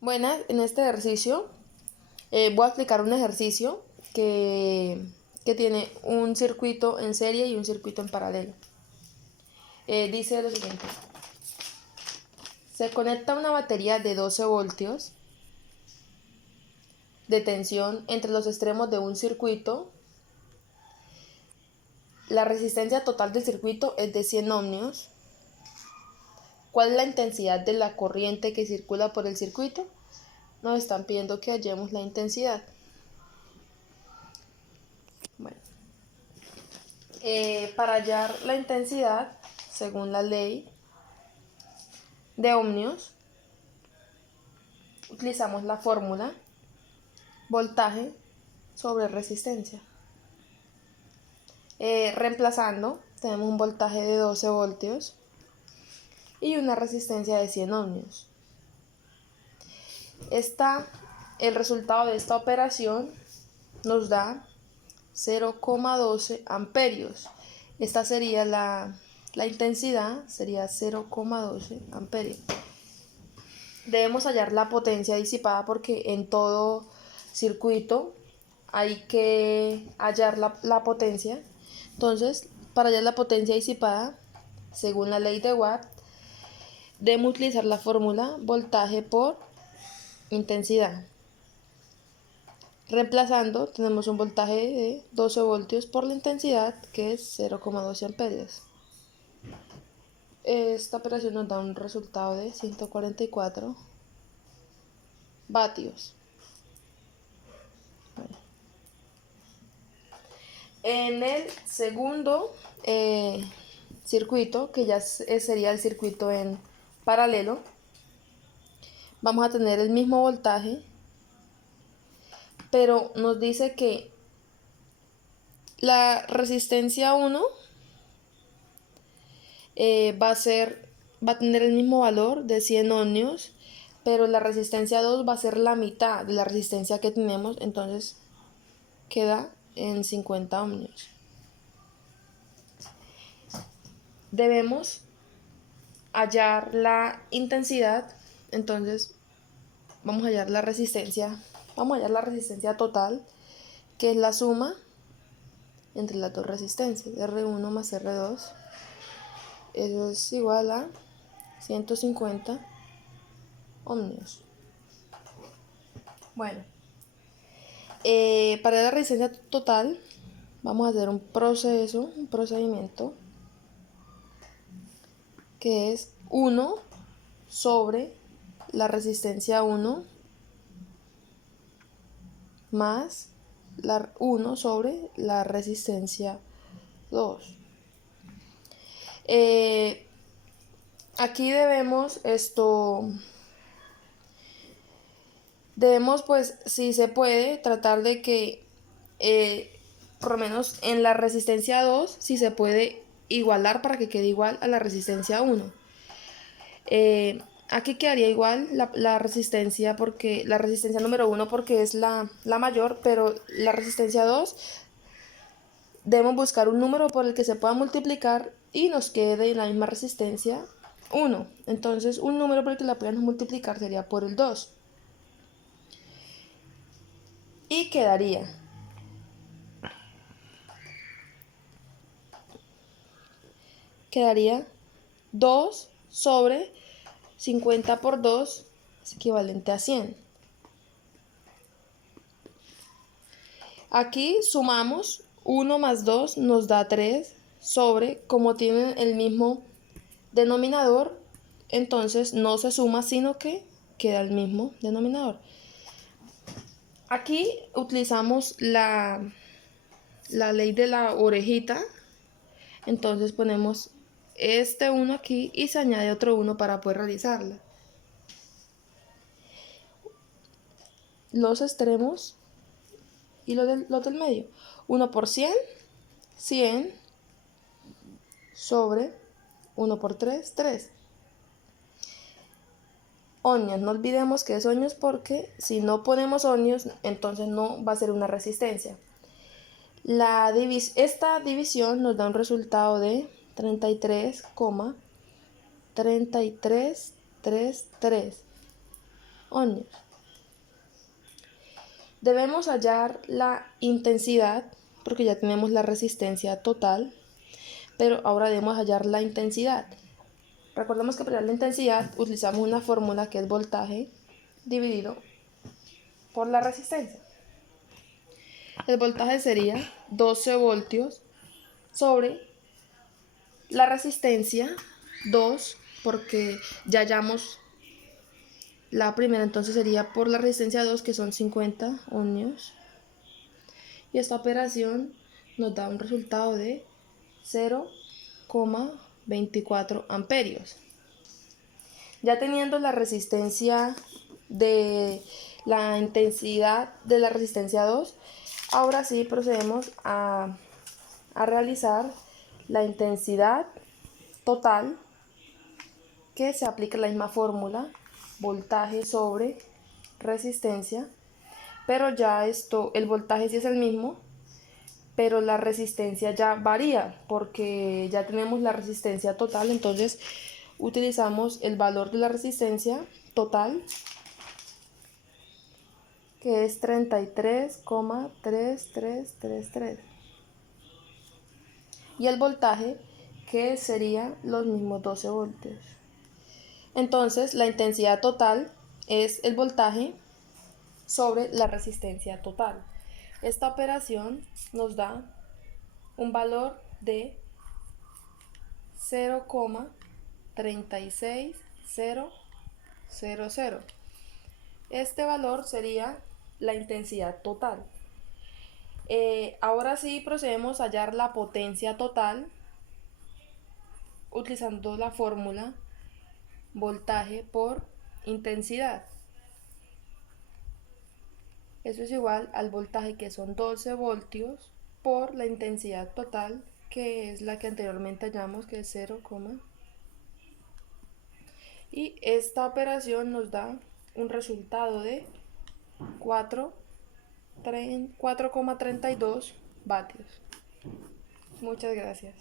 Buenas, en este ejercicio voy a explicar un ejercicio que tiene un circuito en serie y un circuito en paralelo. Dice lo siguiente: se conecta una batería de 12 voltios de tensión entre los extremos de un circuito. La resistencia total del circuito es de 100 ohmios. ¿Cuál es la intensidad de la corriente que circula por el circuito? Nos están pidiendo que hallemos la intensidad. Bueno, para hallar la intensidad, según la ley de ohmios, utilizamos la fórmula voltaje sobre resistencia. Reemplazando, tenemos un voltaje de 12 voltios y una resistencia de 100 ohmios. El resultado de esta operación nos da 0,12 amperios. Esta sería la intensidad, sería 0,12 amperios. Debemos hallar la potencia disipada porque en todo circuito hay que hallar la potencia. Entonces, para hallar la potencia disipada, según la ley de Watt, debemos utilizar la fórmula voltaje por intensidad. Reemplazando, tenemos un voltaje de 12 voltios por la intensidad, que es 0,12 amperios. Esta operación nos da un resultado de 144 vatios. Bueno. En el segundo circuito, que ya sería el circuito en paralelo, vamos a tener el mismo voltaje, pero nos dice que la resistencia 1 va a tener el mismo valor de 100 ohmios, pero la resistencia 2 va a ser la mitad de la resistencia que tenemos, entonces queda en 50 ohmios. Debemos hallar la intensidad, entonces vamos a hallar la resistencia total, que es la suma entre las dos resistencias, R1 más R2. Eso es igual a 150 ohmios. Bueno, para la resistencia total vamos a hacer un procedimiento que es 1 sobre la resistencia 1 más 1 sobre la resistencia 2. Aquí debemos pues, si se puede, tratar de que por lo menos en la resistencia 2, si se puede igualar para que quede igual a la resistencia 1. Aquí quedaría igual la resistencia, porque la resistencia número 1 porque es la mayor, pero la resistencia 2 debemos buscar un número por el que se pueda multiplicar y nos quede la misma resistencia 1. Entonces un número por el que la podamos multiplicar sería por el 2. Y quedaría 2 sobre 50 por 2 es equivalente a 100. Aquí sumamos 1 más 2 nos da 3 sobre, como tienen el mismo denominador, entonces no se suma sino que queda el mismo denominador. Aquí utilizamos la ley de la orejita, entonces ponemos este 1 aquí y se añade otro 1 para poder realizarla. Los extremos y los del medio. 1 por 100, 100 sobre 1 por 3, 3. Ohmios, no olvidemos que es ohmios porque si no ponemos ohmios, entonces no va a ser una resistencia. Esta división nos da un resultado de 33,3333. ohmios. Debemos hallar la intensidad porque ya tenemos la resistencia total, pero ahora debemos hallar la intensidad. Recordemos que para la intensidad utilizamos una fórmula que es voltaje dividido por la resistencia. El voltaje sería 12 voltios sobre la resistencia 2, porque ya hallamos la primera, entonces sería por la resistencia 2, que son 50 ohmios. Y esta operación nos da un resultado de 0,24 amperios. Ya teniendo la resistencia de la intensidad de la resistencia 2, ahora sí procedemos a realizar la intensidad total, que se aplica la misma fórmula, voltaje sobre resistencia, pero ya el voltaje sí es el mismo, pero la resistencia ya varía porque ya tenemos la resistencia total, entonces utilizamos el valor de la resistencia total, que es 33,3333, y el voltaje, que sería los mismos 12 voltios. Entonces la intensidad total es el voltaje sobre la resistencia total. Esta operación nos da un valor de 0,36000. Este valor sería la intensidad total. Ahora sí procedemos a hallar la potencia total utilizando la fórmula voltaje por intensidad. Eso es igual al voltaje, que son 12 voltios, por la intensidad total, que es la que anteriormente hallamos, que es 0, y esta operación nos da un resultado de 4,32 vatios. Muchas gracias.